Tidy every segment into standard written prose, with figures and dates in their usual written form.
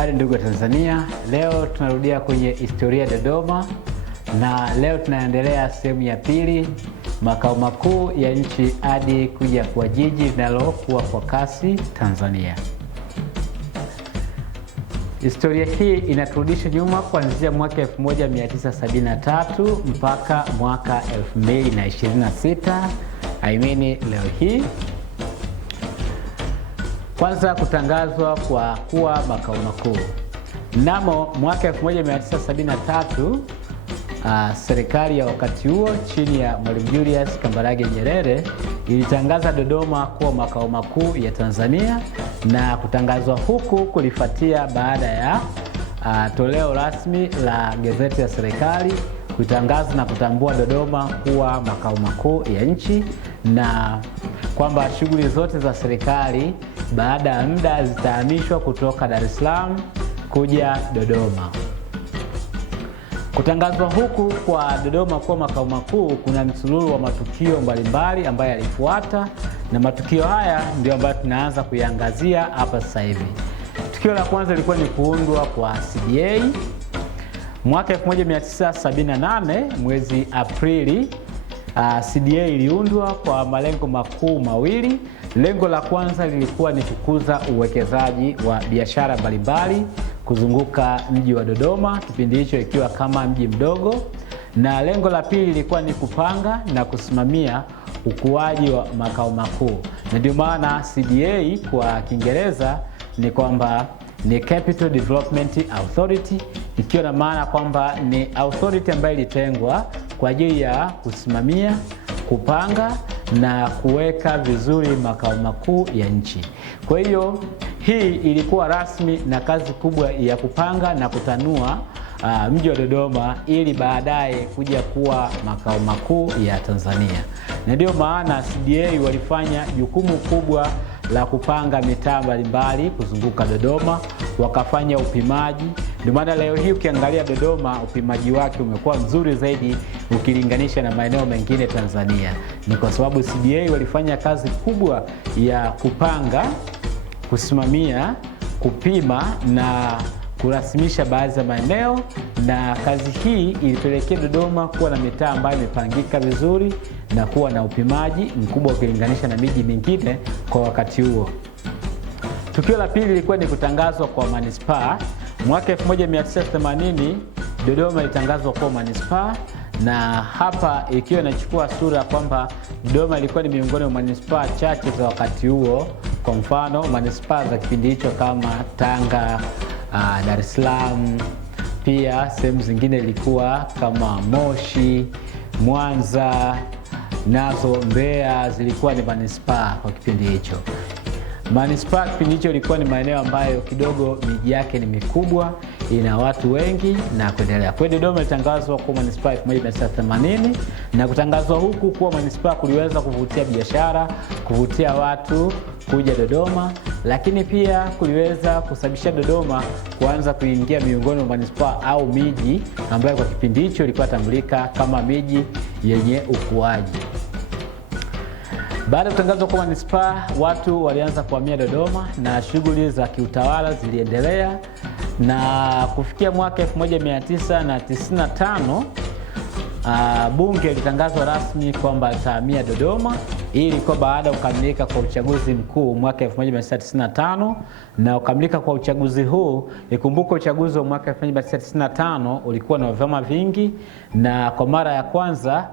Habari ndugu wa Tanzania, leo tunarudia kwenye historia Dodoma na leo tunaendelea sehemu ya pili, makao makuu ya nchi hadi kuja kwa jiji linalokuwa kwa kasi Tanzania. Historia hii inaturudisha nyuma kuanzia mwaka 1973 mpaka mwaka 2026, leo hii. Kwanza kutangazwa kwa kuwa makao makuu. Mnamo mwaka 1973, serikali ya wakati huo chini ya Mwalimu Julius Kambarage Nyerere ilitangaza Dodoma kuwa makao makuu ya Tanzania, na kutangazwa huku kulifuatia baada ya toleo rasmi la gazeti ya serikali kutangaza na kutambua Dodoma kuwa makao makuu ya nchi, na kwamba shughuli zote za serikali baada ya muda zitahamishwa kutoka Dar es Salaam kuja Dodoma. Kutangazwa huku kwa Dodoma kuwa makao makuu kuna msururu wa matukio mbalimbali ambayo yalifuata, na matukio haya ndio ambayo tunaanza kuiangazia hapa sasa hivi. Tukio la kwanza lilikuwa ni kuundwa kwa CDA. Mwaka 1978 mwezi Aprili, CDA iliundwa kwa malengo makuu mawili. Lengo la kwanza lilikuwa ni kukuza uwekezaji wa biashara mbalimbali kuzunguka mji wa Dodoma, kipindi hicho ikiwa kama mji mdogo, na lengo la pili lilikuwa ni kupanga na kusimamia ukuaji wa makao makuu. Na ndio maana CDA kwa Kiingereza ni kwamba ni Capital Development Authority, ikiwa na maana kwamba ni authority ambayo ilitengwa kwa ajili ya kusimamia, kupanga na kuweka vizuri makao makuu ya nchi. Kwa hiyo hii ilikuwa rasmi na kazi kubwa ya kupanga na kutanua mji wa Dodoma ili baadaye kuja kuwa makao makuu ya Tanzania. Na ndio maana CDA walifanya jukumu kubwa la kupanga mitaa mbalimbali kuzunguka Dodoma, wakafanya upimaji. Ndio maana leo hii ukiangalia Dodoma upimaji wake umekuwa mzuri zaidi ukilinganisha na maeneo mengine Tanzania. Ni kwa sababu CDA walifanya kazi kubwa ya kupanga, kusimamia, kupima na kurasimisha baadhi ya maeneo, na kazi hii ilipelekea Dodoma kuwa na mitaa ambayo imepangika vizuri na kuwa na upimaji mkubwa ukilinganisha na miji mingine kwa wakati huo. Tukio la pili lilikuwa ni kutangazwa kwa manispaa. Mwaka 1980 Dodoma ilitangazwa kwa manispaa, na hapa ikiwa inachukua sura kwamba Dodoma ilikuwa ni miongoni mwa manispaa chache za wakati huo. Kwa mfano manispaa za kipindi hicho kama Tanga, Dar es Salaam, pia sehemu zingine ilikuwa kama Moshi, Mwanza, nazo Mbeya zilikuwa ni manispaa kwa kipindi hicho. Manispaa kipindi hicho ilikuwa ni maeneo ambayo kidogo miji yake ni mikubwa, ina watu wengi na kuendelea. Kwa hiyo Dodoma ilitangazwa kuwa manispaa 1980, na kutangazwa huku kuwa manispaa kuliweza kuvutia biashara, kuvutia watu kuja Dodoma, lakini pia kuliweza kusababisha Dodoma kuanza kuingia miongoni mwa manispaa au miji ambayo kwa kipindi hicho ilikuwa tambulika kama miji yenye ukuaji. Baada ya kutangazwa kwa manispaa, watu walianza kuhamia Dodoma na shughuli za kiutawala ziliendelea, na kufikia mwaka 1995 bunge litangazwa rasmi kwamba litahamia Dodoma. Hii ilikuwa baada ya kukamilika kwa uchaguzi mkuu mwaka 1995, na kukamilika kwa uchaguzi huu, ikumbuke uchaguzi wa mwaka 1995 ulikuwa na vyama vingi, na kwa mara ya kwanza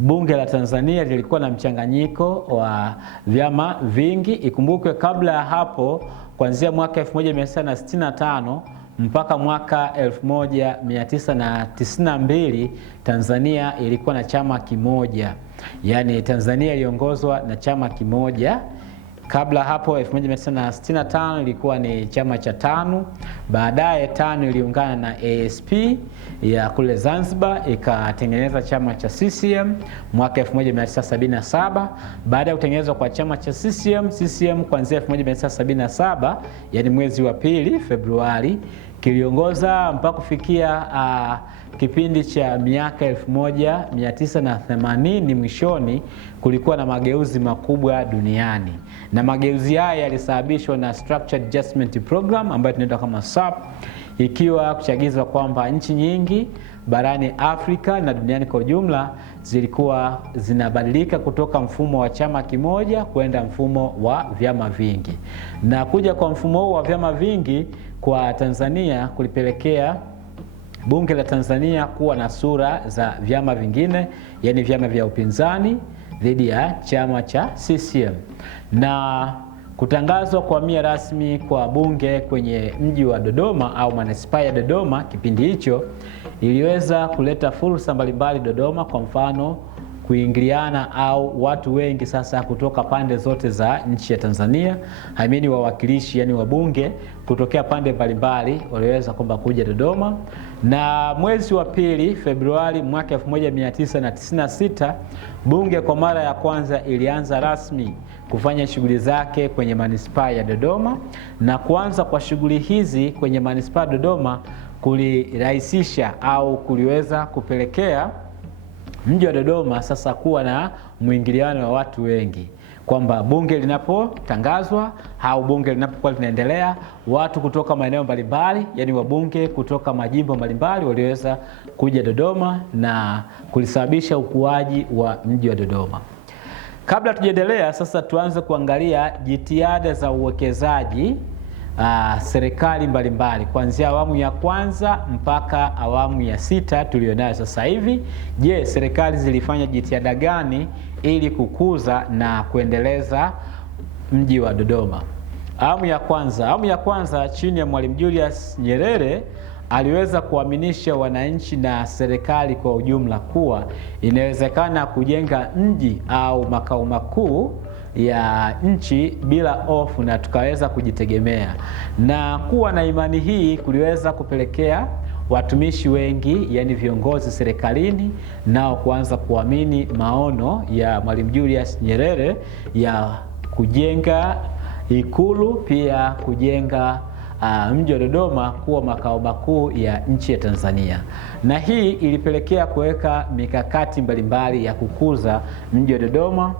bunge la Tanzania lilikuwa na mchanganyiko wa vyama vingi. Ikumbukwe kabla ya hapo, kuanzia mwaka 1965 mpaka mwaka 1992 Tanzania ilikuwa na chama kimoja. Yaani Tanzania iliongozwa na chama kimoja. Kabla hapo 1965 ilikuwa ni chama cha TANU. Baadaye TANU iliungana na ASP ya kule Zanzibar ikatengeneza chama cha CCM mwaka 1977. Baada ya kutengenezwa kwa chama cha CCM kuanzia 1977, yani mwezi wa pili Februari, kiliongoza mpaka kufikia kipindi cha miaka 1980 mwishoni kulikuwa na mageuzi makubwa duniani, na mageuzi haya yalisababishwa na Structured Adjustment Program ambayo tunaita kama SAP, ikiwa kuchagizwa kwamba nchi nyingi barani Afrika na duniani kwa ujumla zilikuwa zinabadilika kutoka mfumo wa chama kimoja kwenda mfumo wa vyama vingi. Na kuja kwa mfumo huu wa vyama vingi kwa Tanzania kulipelekea bunge la Tanzania kuwa na sura za vyama vingine, yani vyama vya upinzani dhidi ya chama cha CCM. Na kutangazwa kwa mia rasmi kwa bunge kwenye mji wa Dodoma au manispaa ya Dodoma kipindi hicho iliweza kuleta fursa mbalimbali Dodoma, kwa mfano kuingiliana au watu wengi sasa kutoka pande zote za nchi ya Tanzania, haimini wawakilishi yani wabunge kutokea pande mbalimbali waliweza kwamba kuja Dodoma. Na mwezi wa pili Februari mwaka 1996 bunge kwa mara ya kwanza ilianza rasmi kufanya shughuli zake kwenye manispaa ya Dodoma, na kuanza kwa shughuli hizi kwenye manispaa ya Dodoma kulirahisisha au kuliweza kupelekea mji wa Dodoma sasa kuwa na mwingiliano wa watu wengi, kwamba bunge linapotangazwa au bunge linapokuwa linaendelea, watu kutoka maeneo mbalimbali, yani wabunge kutoka majimbo mbalimbali waliweza kuja Dodoma na kulisababisha ukuaji wa mji wa Dodoma. Kabla tujaendelea, sasa tuanze kuangalia jitihada za uwekezaji serikali mbalimbali kuanzia awamu ya kwanza mpaka awamu ya 6 tulionayo sasa hivi. Je, serikali zilifanya jitihada gani ili kukuza na kuendeleza mji wa Dodoma? Awamu ya kwanza chini ya Mwalimu Julius Nyerere aliweza kuaminisha wananchi na serikali kwa ujumla kuwa inawezekana kujenga mji au makao makuu ya nchi bila hofu na tukaweza kujitegemea. Na kuwa na imani hii kuliweza kupelekea watumishi wengi, yani viongozi serikalini, nao kuanza kuamini maono ya Mwalimu Julius Nyerere ya kujenga Ikulu, pia kujenga mji wa Dodoma kuwa makao makuu ya nchi ya Tanzania. Na hii ilipelekea kuweka mikakati mbalimbali ya kukuza mji wa Dodoma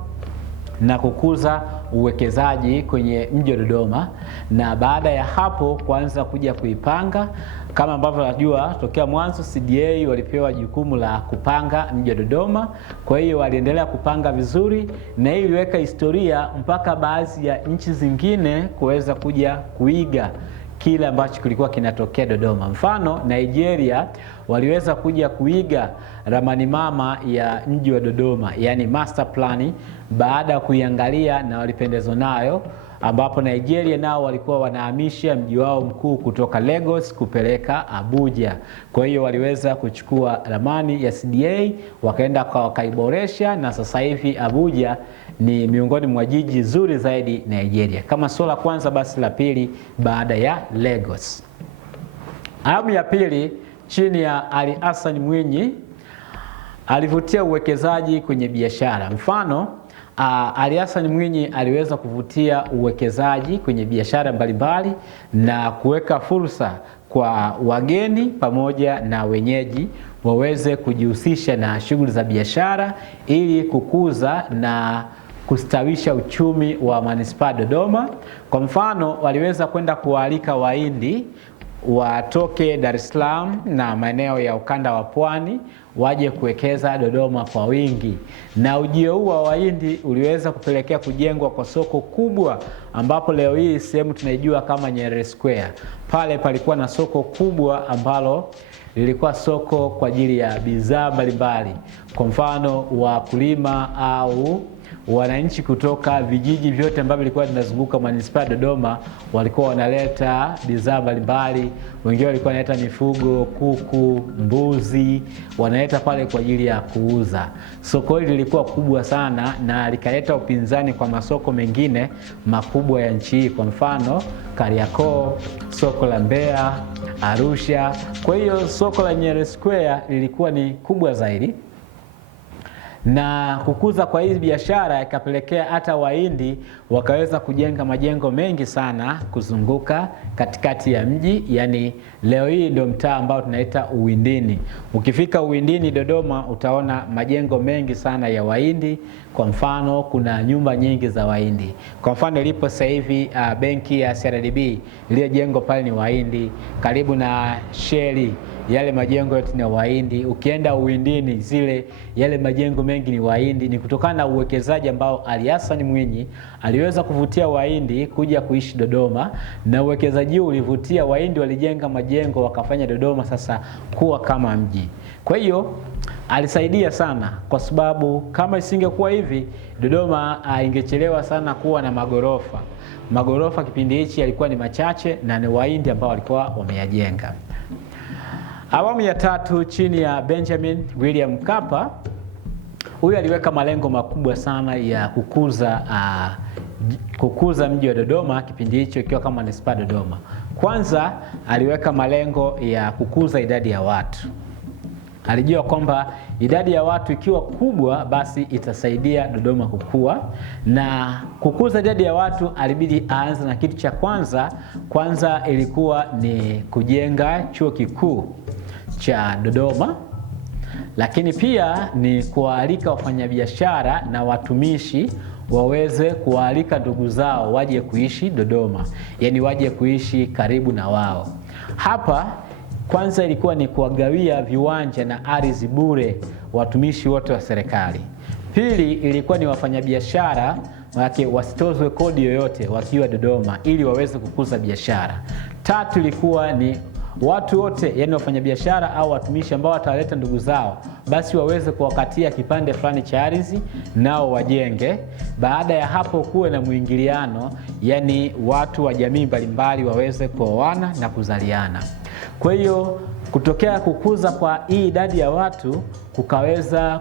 na kukuza uwekezaji kwenye mji wa Dodoma, na baada ya hapo kuanza kuja kuipanga. Kama ambavyo najua tokea mwanzo CDA walipewa jukumu la kupanga mji wa Dodoma, kwa hiyo waliendelea kupanga vizuri, na hii iliweka historia mpaka baadhi ya nchi zingine kuweza kuja kuiga kile ambacho kilikuwa kinatokea Dodoma. Mfano Nigeria waliweza kuja kuiga ramani mama ya mji wa Dodoma, yani master plan, baada ya kuiangalia na walipendezwa nayo, ambapo Nigeria nao walikuwa wanahamisha mji wao mkuu kutoka Lagos kupeleka Abuja. Kwa hiyo waliweza kuchukua ramani ya CDA wakaenda wakaiboresha, na sasa hivi Abuja ni miongoni mwa jiji zuri zaidi Nigeria, kama sio la kwanza basi la pili baada ya Lagos. Awamu ya pili chini ya Ali Hassan Mwinyi alivutia uwekezaji kwenye biashara. Mfano Ali Hassan Mwinyi aliweza kuvutia uwekezaji kwenye biashara mbalimbali na kuweka fursa kwa wageni pamoja na wenyeji waweze kujihusisha na shughuli za biashara ili kukuza na kustawisha uchumi wa manispaa Dodoma. Kwa mfano waliweza kwenda kualika Wahindi watoke Dar es Salaam na maeneo ya ukanda wa Pwani waje kuwekeza Dodoma kwa wingi, na ujio huu wa Wahindi uliweza kupelekea kujengwa kwa soko kubwa, ambapo leo hii sehemu tunaijua kama Nyerere Square. Pale palikuwa na soko kubwa ambalo lilikuwa soko kwa ajili ya bidhaa mbalimbali, kwa mfano wakulima au wananchi kutoka vijiji vyote ambavyo vilikuwa vinazunguka manispaa Dodoma walikuwa wanaleta bidhaa mbalimbali. Wengine walikuwa wanaleta mifugo, kuku, mbuzi, wanaleta pale kwa ajili ya kuuza. Soko hili lilikuwa kubwa sana na likaleta upinzani kwa masoko mengine makubwa ya nchi hii, kwa mfano Kariakoo, soko la Mbeya, Arusha. Kwa hiyo soko la Nyerere Square lilikuwa ni kubwa zaidi. na kukuza kwa hii biashara ikapelekea hata Wahindi wakaweza kujenga majengo mengi sana kuzunguka katikati ya mji. Yani leo hii ndio mtaa ambao tunaita Uwindini. Ukifika Uwindini Dodoma utaona majengo mengi sana ya Wahindi. Kwa mfano kuna nyumba nyingi za Wahindi. Kwa mfano ilipo sasa hivi benki ya CRDB, ile jengo pale ni Wahindi. Karibu na Shell, yale majengo yote ni Wahindi. Ukienda Uwindini yale majengo mengi ni Wahindi. Ni kutokana na uwekezaji ambao Ali Hassan Mwinyi aliweza kuvutia Wahindi kuja kuishi Dodoma, na uwekezaji huu ulivutia Wahindi, walijenga majengo wakafanya Dodoma sasa kuwa kama mji. Kwa hiyo alisaidia sana, kwa sababu kama isingekuwa hivi Dodoma ingechelewa sana kuwa na magorofa. Magorofa kipindi hichi yalikuwa ni machache na ni Wahindi ambao walikuwa wameyajenga. Awamu ya tatu chini ya Benjamin William Mkapa, huyu aliweka malengo makubwa sana ya kukuza mji wa Dodoma kipindi hicho ikiwa kama manispaa Dodoma. Kwanza aliweka malengo ya kukuza idadi ya watu. Alijua kwamba idadi ya watu ikiwa kubwa basi itasaidia Dodoma kukua, na kukuza idadi ya watu alibidi aanze na kitu cha kwanza ilikuwa ni kujenga chuo kikuu cha Dodoma, lakini pia ni kualika wafanyabiashara na watumishi waweze kualika ndugu zao waje kuishi Dodoma, yani waje kuishi karibu na wao. Hapa kwanza ilikuwa ni kuwagawia viwanja na ardhi bure watumishi wote wa serikali. Pili ilikuwa ni wafanyabiashara wake wasitozwe kodi yoyote wakiwa Dodoma ili waweze kukuza biashara. Tatu ilikuwa ni watu wote, yani wafanyabiashara au watumishi ambao wataleta ndugu zao, basi waweze kuwakatia kipande fulani cha ardhi nao wajenge. Baada ya hapo kuwe na muingiliano, yani watu wa jamii mbalimbali waweze kuoana na kuzaliana. Kwa hiyo kutokea kukuza kwa hii idadi ya watu kukaweza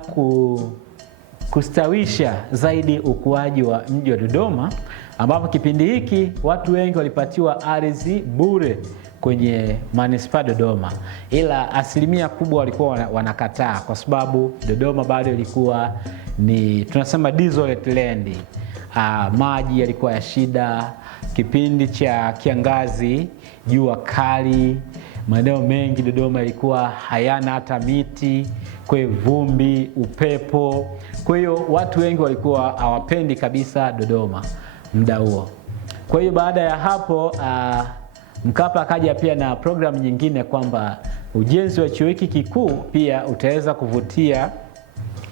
kustawisha zaidi ukuaji wa mji wa Dodoma, ambapo kipindi hiki watu wengi walipatiwa ardhi bure kwenye manispaa Dodoma, ila asilimia kubwa walikuwa wanakataa, kwa sababu Dodoma bado ilikuwa ni tunasema desolate land. Maji yalikuwa ya shida, kipindi cha kiangazi, jua kali, maeneo mengi Dodoma ilikuwa hayana hata miti, kwa vumbi, upepo. Kwa hiyo watu wengi walikuwa hawapendi kabisa Dodoma muda huo. Kwa hiyo baada ya hapo Mkapa akaja pia na programu nyingine kwamba ujenzi wa chuo hiki kikuu pia utaweza kuvutia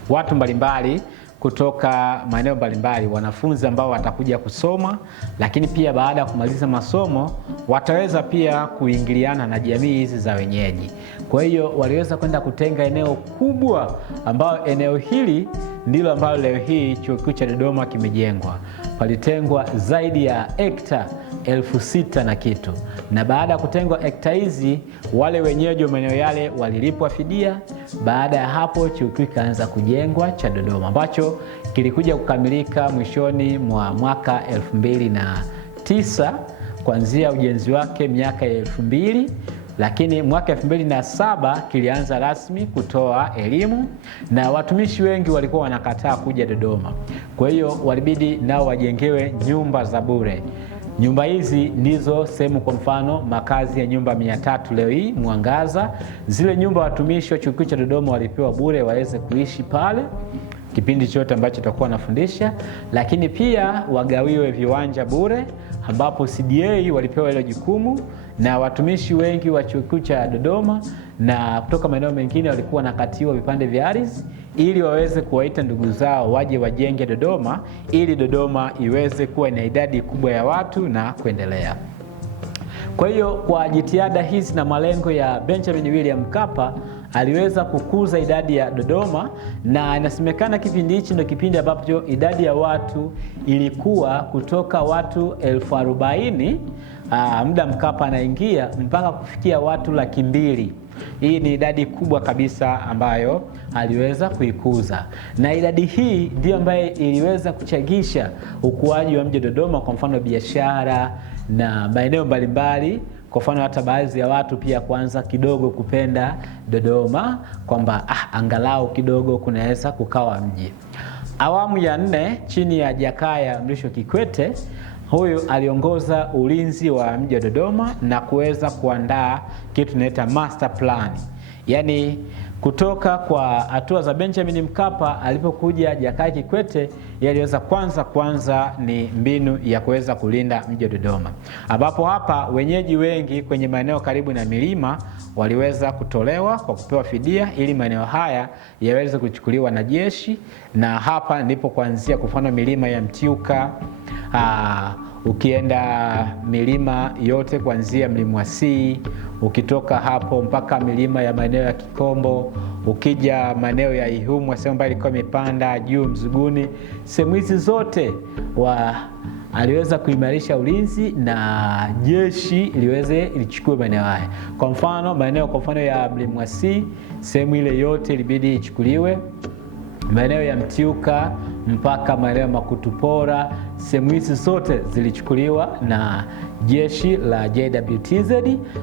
watu mbalimbali kutoka maeneo mbalimbali, wanafunzi ambao watakuja kusoma, lakini pia baada ya kumaliza masomo wataweza pia kuingiliana na jamii hizi za wenyeji. Kwa hiyo waliweza kwenda kutenga eneo kubwa, ambao eneo hili ndilo ambalo leo hii chuo kikuu cha Dodoma kimejengwa. Palitengwa zaidi ya hekta 6,000 na kitu, na baada ya kutengwa hekta hizi wale wenyeji wa maeneo yale walilipwa fidia. Baada ya hapo chuo kikuu kikaanza kujengwa cha Dodoma, ambacho kilikuja kukamilika mwishoni mwa mwaka 2009 kuanzia ujenzi wake miaka ya 2000, lakini mwaka 2007 kilianza rasmi kutoa elimu, na watumishi wengi walikuwa wanakataa kuja Dodoma. Kwa hiyo walibidi nao wajengewe nyumba za bure. Nyumba hizi ndizo sehemu, kwa mfano makazi ya nyumba 300 leo hii Mwangaza. Zile nyumba watumishi wa chuo kikuu cha Dodoma walipewa bure waweze kuishi pale kipindi chote ambacho tutakuwa nafundisha, lakini pia wagawiwe viwanja bure, ambapo CDA walipewa hilo jukumu, na watumishi wengi wa chuo kikuu cha Dodoma na kutoka maeneo mengine walikuwa nakatiwa vipande vya ardhi ili waweze kuwaita ndugu zao waje wajenge Dodoma, ili Dodoma iweze kuwa na idadi kubwa ya watu na kuendelea. Kwa hiyo kwa jitihada hizi na malengo ya Benjamin William Mkapa aliweza kukuza idadi ya Dodoma, na inasemekana kipindi hichi ndio kipindi ambapo idadi ya watu ilikuwa kutoka watu 40,000 muda Mkapa anaingia mpaka kufikia watu 200,000. Hii ni idadi kubwa kabisa ambayo aliweza kuikuza, na idadi hii ndio ambayo iliweza kuchagisha ukuaji wa mji Dodoma, kwa mfano biashara na maeneo mbalimbali. Kwa mfano hata baadhi ya watu pia kwanza kidogo kupenda Dodoma, kwamba angalau kidogo kunaweza kukawa mji. Awamu ya 4 chini ya Jakaya Mrisho Kikwete, huyu aliongoza ulinzi wa mji wa Dodoma na kuweza kuandaa kitu tunaita master plan. Yaani kutoka kwa hatua za Benjamin Mkapa alipokuja Jakaya Kikwete, yaliweza kwanza ni mbinu ya kuweza kulinda mji wa Dodoma, ambapo hapa wenyeji wengi kwenye maeneo karibu na milima waliweza kutolewa kwa kupewa fidia ili maeneo haya yaweze kuchukuliwa na jeshi. Na hapa ndipo kuanzia kufanya milima ya Mtiuka, ukienda milima yote kuanzia mlima wa C, ukitoka hapo mpaka milima ya maeneo ya Kikombo, ukija maeneo ya Ihumwa sehemu ambayo ilikuwa imepanda juu Mzuguni, sehemu hizi zote aliweza kuimarisha ulinzi na jeshi ilichukue maeneo haya. Kwa mfano ya mlima wa C, sehemu ile yote ilibidi ichukuliwe. Maeneo ya Mtiuka mpaka maeneo ya Makutupora, sehemu hizi zote zilichukuliwa na jeshi la JWTZ.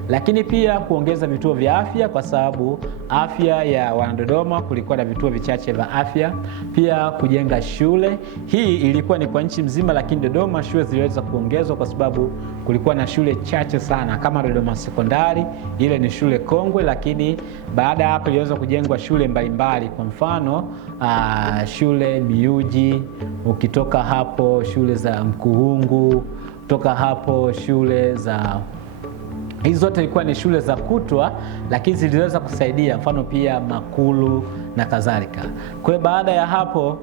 Lakini pia kuongeza vituo vya afya, kwa sababu afya ya Wanadodoma kulikuwa na vituo vichache vya afya. Pia kujenga shule, hii ilikuwa ni kwa nchi mzima, lakini Dodoma shule ziliweza kuongezwa kwa sababu kulikuwa na shule chache sana, kama Dodoma Sekondari, ile ni shule kongwe, lakini baada ya hapo iliweza kujengwa shule mbalimbali. Kwa mfano shule Miuji, ukitoka hapo shule za Mkuhungu, kutoka hapo shule za hizi zote ilikuwa ni shule za kutwa, lakini ziliweza kusaidia, mfano pia Makulu na kadhalika. Kwa hiyo baada ya hapo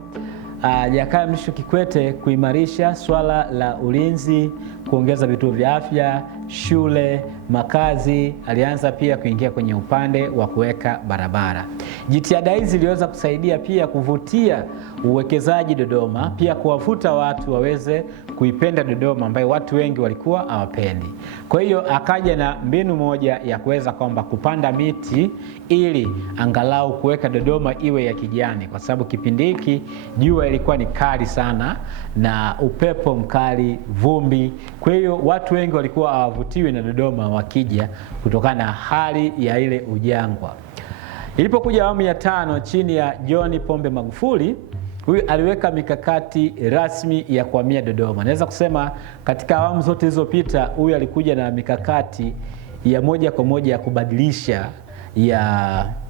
Jakaya Mrisho Kikwete kuimarisha swala la ulinzi, kuongeza vituo vya afya, shule, makazi, alianza pia kuingia kwenye upande wa kuweka barabara. Jitihada hizi ziliweza kusaidia pia kuvutia uwekezaji Dodoma, pia kuwavuta watu waweze kuipenda Dodoma ambayo watu wengi walikuwa hawapendi. Kwa hiyo akaja na mbinu moja ya kuweza kwamba kupanda miti ili angalau kuweka Dodoma iwe ya kijani, kwa sababu kipindi hiki jua ilikuwa ni kali sana na upepo mkali, vumbi. Kwa hiyo watu wengi walikuwa hawavutiwi na Dodoma wakija kutokana na hali ya ile ujangwa. Ilipokuja awamu ya 5 chini ya John Pombe Magufuli, huyu aliweka mikakati rasmi ya kuhamia Dodoma. Naweza kusema katika awamu zote zilizopita huyu alikuja na mikakati ya moja kwa moja ya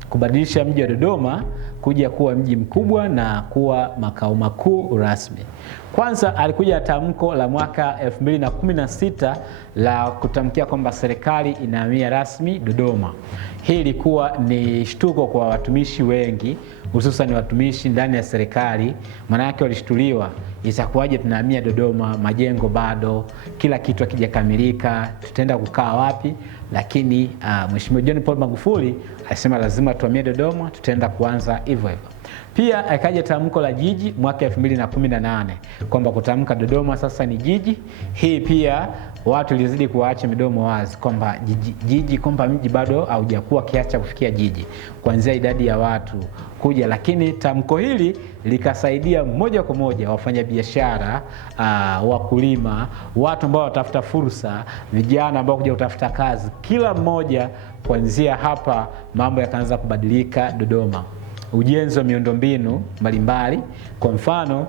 kubadilisha mji wa Dodoma kuja kuwa mji mkubwa na kuwa makao makuu rasmi. Kwanza alikuja tamko la mwaka 2016 la kutamkia kwamba serikali inahamia rasmi Dodoma. Hii ilikuwa ni shtuko kwa watumishi wengi, hususan watumishi ndani ya serikali. Maana yake walishtuliwa, itakuwaje tunahamia Dodoma, majengo bado, kila kitu hakijakamilika, tutaenda kukaa wapi? Lakini Mheshimiwa John Paul Magufuli alisema lazima tuhamie Dodoma, tutaenda kuanza hivyo hivyo. Pia akaja tamko la jiji mwaka 2018 kwamba kutamka Dodoma sasa ni jiji. Hii pia watu walizidi kuacha midomo wazi kwamba jiji kwamba mji bado haujakuwa kiasi cha kufikia jiji kuanzia idadi ya watu kuja, lakini tamko hili likasaidia moja kwa moja wafanyabiashara, wakulima, watu ambao watafuta fursa, vijana ambao kuja kutafuta kazi, kila mmoja. Kuanzia hapa mambo yakaanza kubadilika Dodoma. Ujenzi wa miundombinu mbalimbali, kwa mfano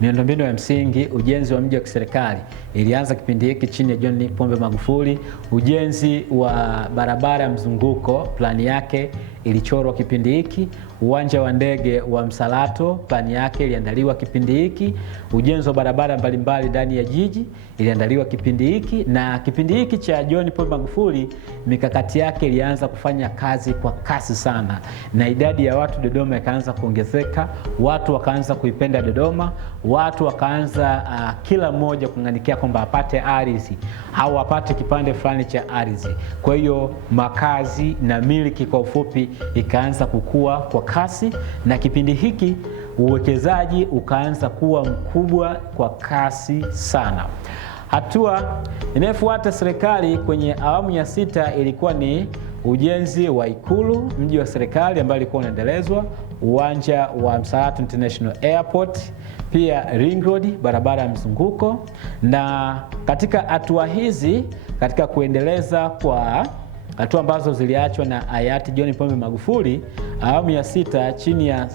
miundombinu ya msingi, ujenzi wa mji wa kiserikali ilianza kipindi hiki chini ya John Pombe Magufuli. Ujenzi wa barabara ya mzunguko, plani yake ilichorwa kipindi hiki. Uwanja wa ndege wa Msalato, plani yake iliandaliwa kipindi hiki. Ujenzi wa barabara mbalimbali ndani ya jiji iliandaliwa kipindi hiki. Na kipindi hiki cha John Pombe Magufuli mikakati yake ilianza kufanya kazi kwa kasi sana, na idadi ya watu Dodoma ikaanza kuongezeka. Watu wakaanza kuipenda Dodoma, watu wakaanza kila mmoja kunganikia kwamba apate ardhi au apate kipande fulani cha ardhi. Kwa hiyo makazi na miliki kwa ufupi ikaanza kukua kwa kasi, na kipindi hiki uwekezaji ukaanza kuwa mkubwa kwa kasi sana. Hatua inayofuata serikali kwenye awamu ya 6 ilikuwa ni ujenzi wa Ikulu, mji wa serikali ambao ulikuwa unaendelezwa. uwanja wa Msalato International Airport, pia Ring Road, barabara ya mzunguko. Na katika hatua hizi, katika kuendeleza kwa hatua ambazo ziliachwa na hayati John Pombe Magufuli, awamu ya 6 chini ya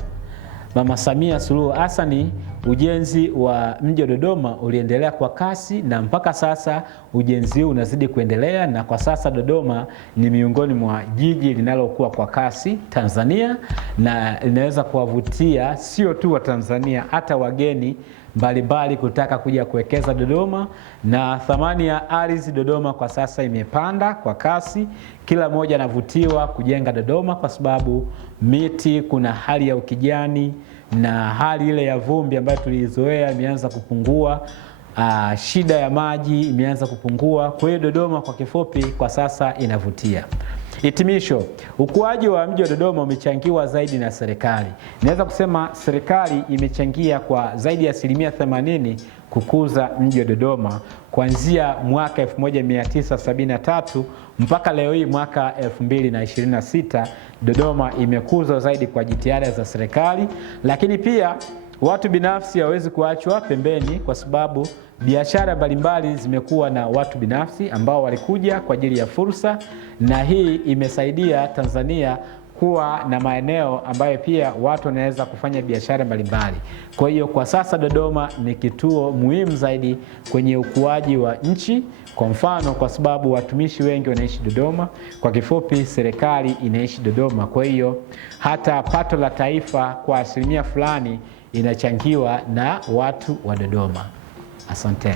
Mama Samia Suluhu Hassan, ujenzi wa mji wa Dodoma uliendelea kwa kasi, na mpaka sasa ujenzi huu unazidi kuendelea, na kwa sasa Dodoma ni miongoni mwa jiji linalokuwa kwa kasi Tanzania, na linaweza kuwavutia sio tu wa Tanzania, hata wageni mbalimbali kutaka kuja kuwekeza Dodoma. Na thamani ya ardhi Dodoma kwa sasa imepanda kwa kasi. Kila mmoja anavutiwa kujenga Dodoma kwa sababu miti, kuna hali ya ukijani, na hali ile ya vumbi ambayo tulizoea imeanza kupungua. Shida ya maji imeanza kupungua. Kwa hiyo Dodoma kwa kifupi kwa sasa inavutia. Hitimisho, ukuaji wa mji wa Dodoma umechangiwa zaidi na serikali. Naweza kusema serikali imechangia kwa zaidi ya 80% kukuza mji wa Dodoma, kuanzia mwaka 1973 mpaka leo hii mwaka 2026. Dodoma imekuzwa zaidi kwa jitihada za serikali, lakini pia watu binafsi hawezi kuachwa pembeni, kwa sababu biashara mbalimbali zimekuwa na watu binafsi ambao walikuja kwa ajili ya fursa, na hii imesaidia Tanzania kuwa na maeneo ambayo pia watu wanaweza kufanya biashara mbalimbali. Kwa hiyo kwa sasa Dodoma ni kituo muhimu zaidi kwenye ukuaji wa nchi. Kwa mfano, kwa sababu watumishi wengi wanaishi Dodoma, kwa kifupi serikali inaishi Dodoma. Kwa hiyo hata pato la taifa kwa asilimia fulani inachangiwa na watu wa Dodoma. Asante.